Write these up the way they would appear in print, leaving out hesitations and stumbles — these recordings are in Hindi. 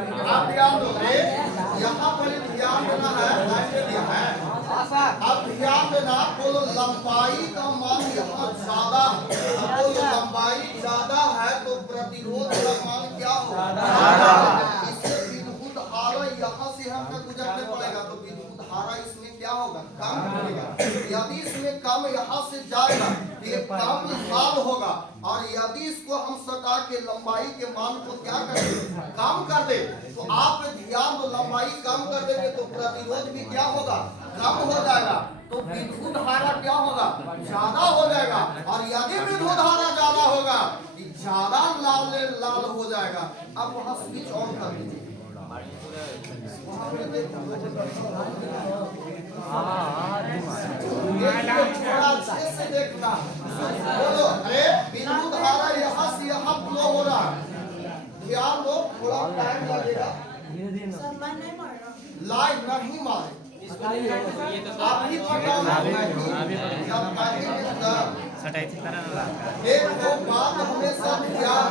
आप ध्यान दो, यहाँ पर ध्यान देना है, लाइन में दिया है। अब ध्यान देना, बोलो लंबाई का मान यहाँ ज्यादा है, बोलो लंबाई ज्यादा है तो प्रतिरोध का मान क्या होगा? इससे विद्युत धारा यहाँ से हमको गुजरने पड़ेगा तो विद्युत धारा इसमें क्या होगा? कम होगा। यदि इसमें कम यहाँ से जाएगा ये कम लाल होगा, और यदि इसको हम सटा के लंबाई के मान को क्या कर दे? कम कर दे। तो आप ध्यान दो, लंबाई कम कर देंगे तो प्रतिरोध भी क्या होगा? कम हो जाएगा, तो विद्युत धारा क्या होगा? ज्यादा हो जाएगा। और यदि विद्युत धारा ज्यादा होगा ज्यादा लाल लाल हो जाएगा। अब वहां स्विच ऑन कर दीजिए। थोड़ा अच्छे से देखना, बोलो अरे विद्युत धारा यहाँ से यहाँ फ्लो हो रहा है, ध्यान दो, थोड़ा टाइम लगेगा। लाइन नहीं मारे, अभी पटाओ एक तो बात हमेशा ध्यान,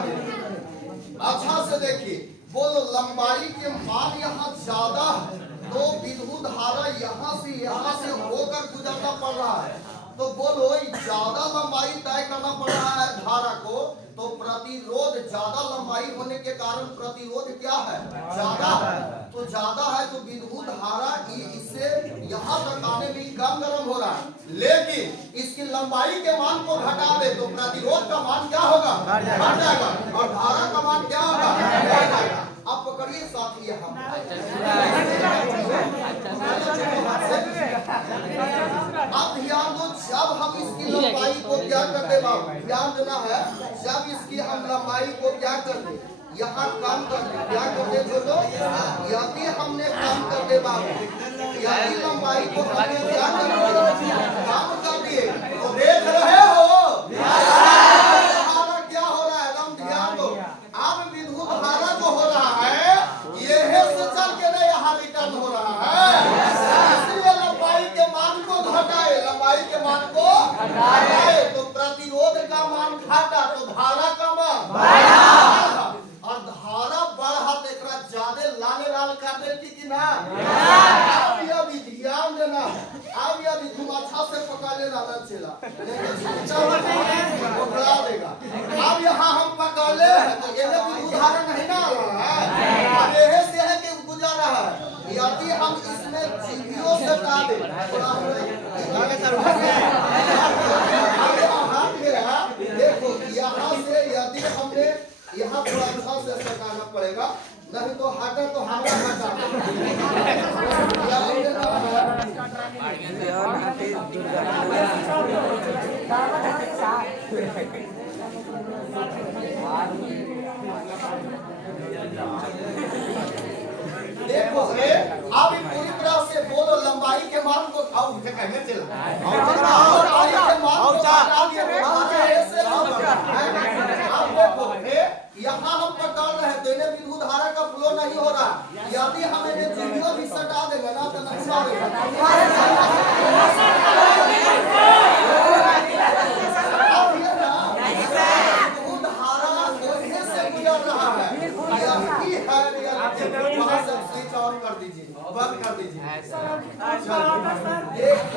अच्छा से देखिए, बोलो लंबाई के मान यहाँ ज्यादा है तो विद्युत धारा यहाँ से होकर गुजरना पड़ रहा है। तो बोलो ज्यादा लंबाई तय करना पड़ रहा है धारा को, तो प्रतिरोध ज्यादा लंबाई होने के कारण प्रतिरोध क्या है? ज्यादा है। तो ज्यादा है तो विद्युत धारा इससे यहाँ तक आने में कम गर्म हो रहा है, लेकिन इसकी लंबाई के मान को घटा दे तो प्रतिरोध का मान क्या होगा? बढ़ जाएगा, और धारा का मान क्या होगा? बढ़ जाएगा। आप पकड़िए साथी, हम अब ध्यान दो, जब हम इसकी लंबाई को क्या करते बाबू, ध्यान देना है, जब इसकी हम लंबाई को क्या करते, यहाँ कम करते, क्या करते बोलो, यदि हमने कम कर दे बाबू, यदि लंबाई को हमने क्या करते कम कर दिए तो देख रहे हो हमारा क्या हो रहा है? हम ध्यान दो, अब विद्युत धारा जो हो रहा है ये से चल के नहीं यहाँ रिटर्न हो रहा है, इसलिए लंबाई के मान को घटाए, लंबाई के मान को घटाए तो प्रतिरोध का मान घटा तो धारा का मान बढ़ा, और धारा बढ़ा तो एक ज्यादा लाल लाल कर दे कि ना? अब यदि ध्यान देना, अब यदि तुम अच्छा से पकड़ लेना ना चला पकड़ा देगा। अब यहाँ हम पकड़ ले तो ये विद्युत धारा नहीं ना आ रहा है, ये से है कि गुजर रहा है। यदि हम इसमें जीवियों से काट दे देखो, यहाँ से यदि हमने यहाँ थोड़ा अच्छा से सटाना पड़ेगा, नहीं तो हटा तो हमारा हटा। देखो अब पूरी तरह से बोलो लंबाई के मान को कहने चला